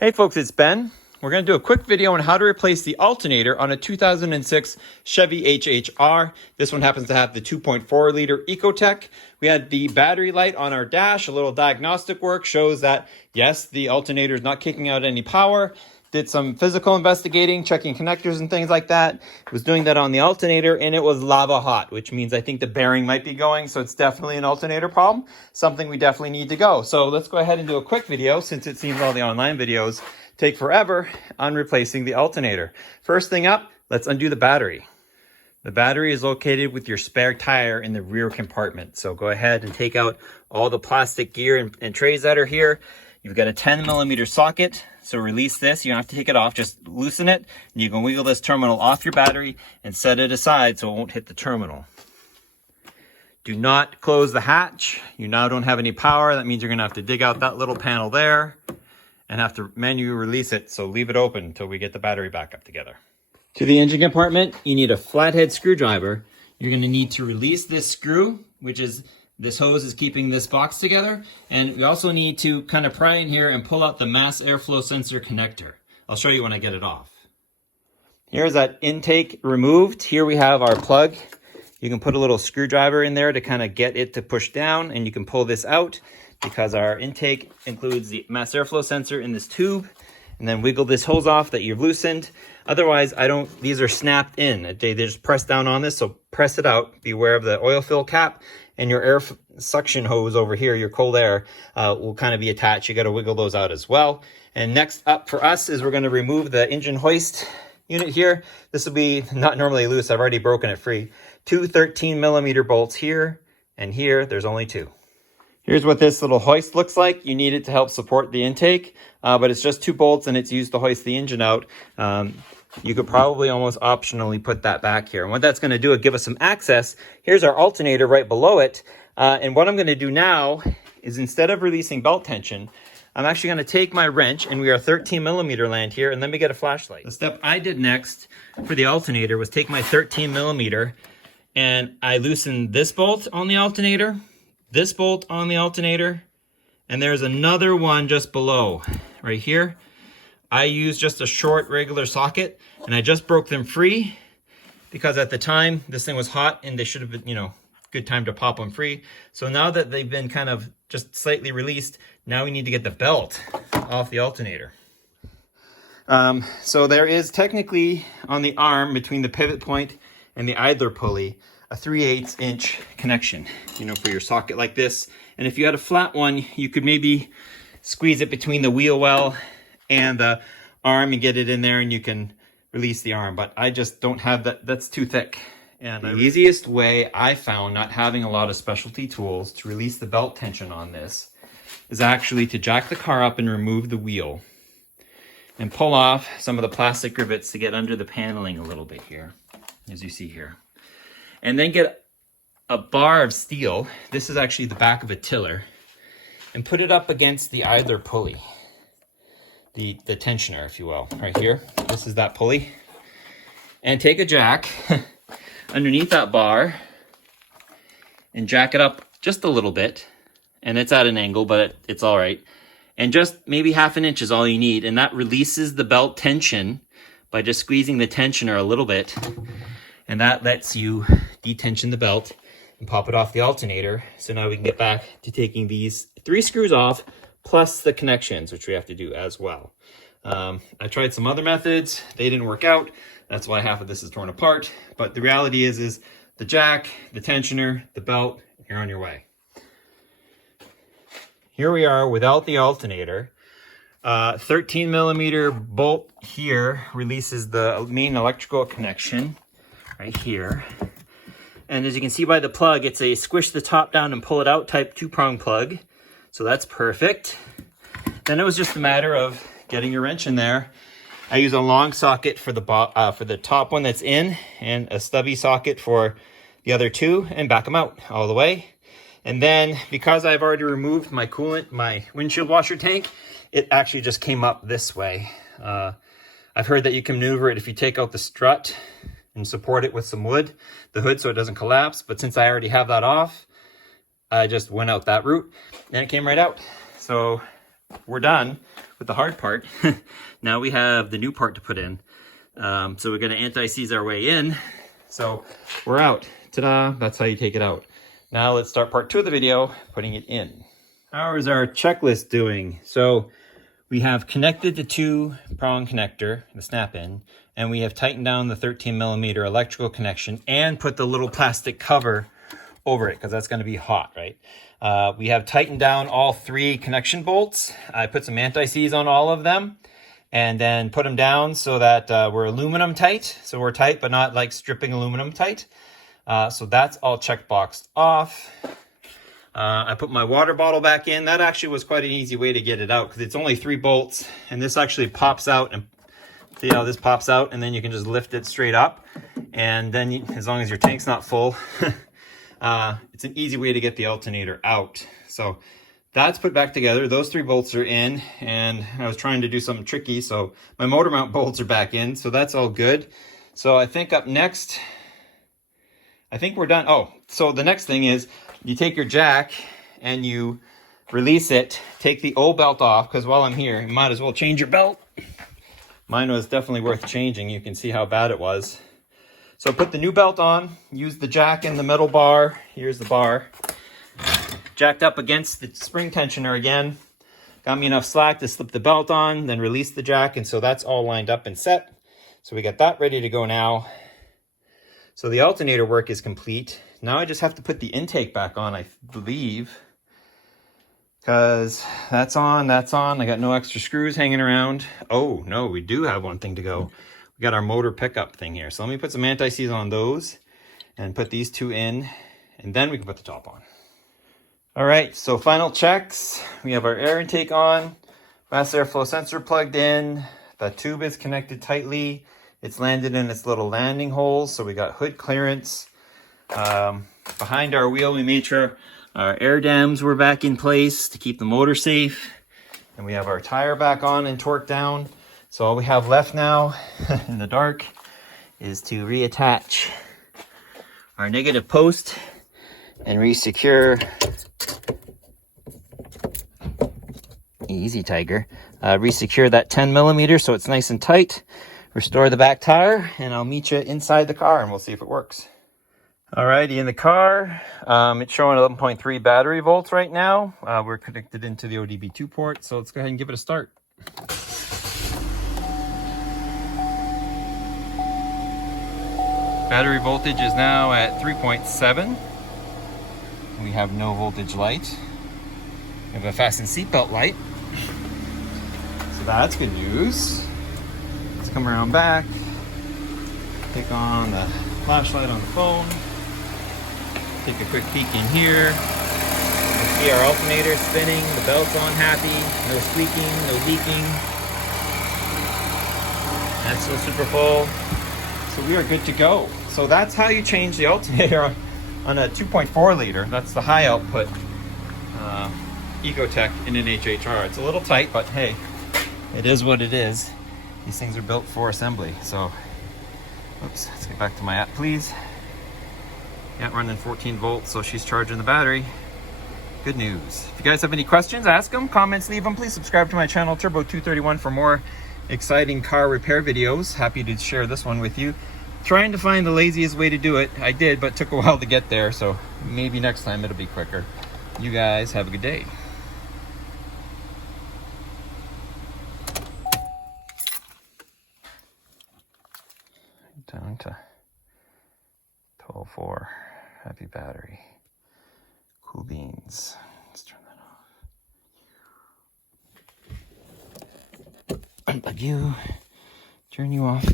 Hey folks, it's Ben. We're going to do a quick video on how to replace the alternator on a 2006 Chevy HHR. This one happens to have the 2.4 liter Ecotech. We had the battery light on our dash. A little diagnostic work shows that yes, the alternator is not kicking out any power. Did some physical investigating, checking connectors and things like that. Was doing that on the alternator and it was lava hot, which means I think the bearing might be going. So it's definitely an alternator problem, something we definitely need to go. So let's go ahead and do a quick video since it seems all the online videos take forever on replacing the alternator. First thing up, let's undo the battery. The battery is located with your spare tire in the rear compartment. So go ahead and take out all the plastic gear and trays that are here. You've got a 10mm socket, so release this. You don't have to take it off, just loosen it. And you can wiggle this terminal off your battery and set it aside so it won't hit the terminal. Do not close the hatch. You now don't have any power. That means you're gonna have to dig out that little panel there and have to manually release it. So leave it open until we get the battery back up together. To the engine compartment, you need a flathead screwdriver. You're gonna need to release this screw, which is this hose is keeping this box together. And we also need to kind of pry in here and pull out the mass airflow sensor connector. I'll show you when I get it off. Here's that intake removed. Here we have our plug. You can put a little screwdriver in there to kind of get it to push down, and you can pull this out because our intake includes the mass airflow sensor in this tube. And then wiggle this hose off that you've loosened. Otherwise, these are snapped in. They just press down on this, so press it out. Beware of the oil fill cap, and your air suction hose over here, your cold air, will kind of be attached. You got to wiggle those out as well. And next up for us is we're going to remove the engine hoist unit here. This will be not normally loose. I've already broken it free. Two 13mm bolts here, and here there's only two. Here's what this little hoist looks like. You need it to help support the intake, but it's just two bolts and it's used to hoist the engine out. You could probably almost optionally put that back here. And what that's going to do is give us some access. Here's our alternator right below it. And what I'm going to do now is instead of releasing belt tension, I'm actually going to take my wrench, and we are 13mm land here, and let me get a flashlight. The step I did next for the alternator was take my 13mm and I loosened this bolt on the alternator, this bolt on the alternator, and there's another one just below right here. I used just a short regular socket and I just broke them free because at the time this thing was hot and they should have been, good time to pop them free. So now that they've been kind of just slightly released, now we need to get the belt off the alternator. So there is technically on the arm between the pivot point and the idler pulley a 3/8 inch connection, for your socket like this. And if you had a flat one, you could maybe squeeze it between the wheel well and the arm and get it in there and you can release the arm. But I just don't have that. That's too thick. And the easiest way I found, not having a lot of specialty tools, to release the belt tension on this is actually to jack the car up and remove the wheel and pull off some of the plastic rivets to get under the paneling a little bit here, as you see here. And then get a bar of steel. This is actually the back of a tiller, and put it up against the idler pulley, the tensioner, if you will, right here. This is that pulley. And take a jack underneath that bar and jack it up just a little bit. And it's at an angle, but it's all right. And just maybe 1/2 inch is all you need. And that releases the belt tension by just squeezing the tensioner a little bit. And that lets you detension the belt and pop it off the alternator. So now we can get back to taking these 3 screws off, plus the connections, which we have to do as well. I tried some other methods. They didn't work out. That's why half of this is torn apart. But the reality is the jack, the tensioner, the belt, you're on your way. Here we are without the alternator. 13mm bolt here releases the main electrical connection right here. And as you can see by the plug, it's a squish the top down and pull it out type 2-prong plug. So that's perfect. Then it was just a matter of getting your wrench in there. I use a long socket for the top one that's in, and a stubby socket for the other 2, and back them out all the way. And then because I've already removed my coolant, my windshield washer tank, it actually just came up this way. I've heard that you can maneuver it if you take out the strut and support it with some wood, the hood, so it doesn't collapse. But since I already have that off, I just went out that route and it came right out. So we're done with the hard part. Now we have the new part to put in. So we're going to anti-seize our way in. So we're out. Ta-da! That's how you take it out. Now let's start part 2 of the video, putting it in. How is our checklist doing? So we have connected the 2-prong connector, the snap-in, and we have tightened down the 13mm electrical connection and put the little plastic cover over it because that's going to be hot, right? We have tightened down all 3 connection bolts. I put some anti-seize on all of them and then put them down so that we're aluminum tight. So we're tight, but not like stripping aluminum tight. So that's all checkboxed off. I put my water bottle back in. That actually was quite an easy way to get it out because it's only 3 bolts and this actually pops out, and see how this pops out, and then you can just lift it straight up, and then as long as your tank's not full, it's an easy way to get the alternator out. So that's put back together. Those 3 bolts are in, and I was trying to do something tricky, so my motor mount bolts are back in, so that's all good. So I think up next, I think we're done. Oh, so the next thing is you take your jack and you release it, take the old belt off, because while I'm here, you might as well change your belt. Mine was definitely worth changing. You can see how bad it was. So put the new belt on, use the jack and the metal bar. Here's the bar. Jacked up against the spring tensioner again. Got me enough slack to slip the belt on, then release the jack, and so that's all lined up and set. So we got that ready to go now. So the alternator work is complete. Now I just have to put the intake back on, I believe. Because that's on. I got no extra screws hanging around. Oh, no, we do have one thing to go. We got our motor pickup thing here. So let me put some anti-seize on those and put these 2 in, and then we can put the top on. All right, so final checks. We have our air intake on, fast airflow sensor plugged in, the tube is connected tightly. It's landed in its little landing holes, so we got hood clearance. Behind our wheel, we made sure our air dams were back in place to keep the motor safe. And we have our tire back on and torqued down. So all we have left now in the dark is to reattach our negative post and re-secure. Easy, Tiger. Re-secure that 10mm so it's nice and tight. Restore the back tire, and I'll meet you inside the car and we'll see if it works. Alrighty, in the car, it's showing 11.3 battery volts right now. We're connected into the ODB2 port, so let's go ahead and give it a start. Battery voltage is now at 3.7. We have no voltage light. We have a fasten seatbelt light. So that's good news. Let's come around back. Click on the flashlight on the phone. Take a quick peek in here. You see our alternator spinning, the belt's on happy, no squeaking, no leaking. That's still super full. So we are good to go. So that's how you change the alternator on a 2.4 liter. That's the high output Ecotech in an HHR. It's a little tight, but hey, it is what it is. These things are built for assembly. So, oops, let's get back to my app, please. Yeah, running 14 volts, so she's charging the battery. Good news. If you guys have any questions, ask them, comments, leave them. Please subscribe to my channel, Turbo231, for more exciting car repair videos. Happy to share this one with you. Trying to find the laziest way to do it. I did, but took a while to get there, so maybe next time it'll be quicker. You guys have a good day. Down to 12.4. Happy battery. Cool beans. Let's turn that off. Unplug you. Turn you off.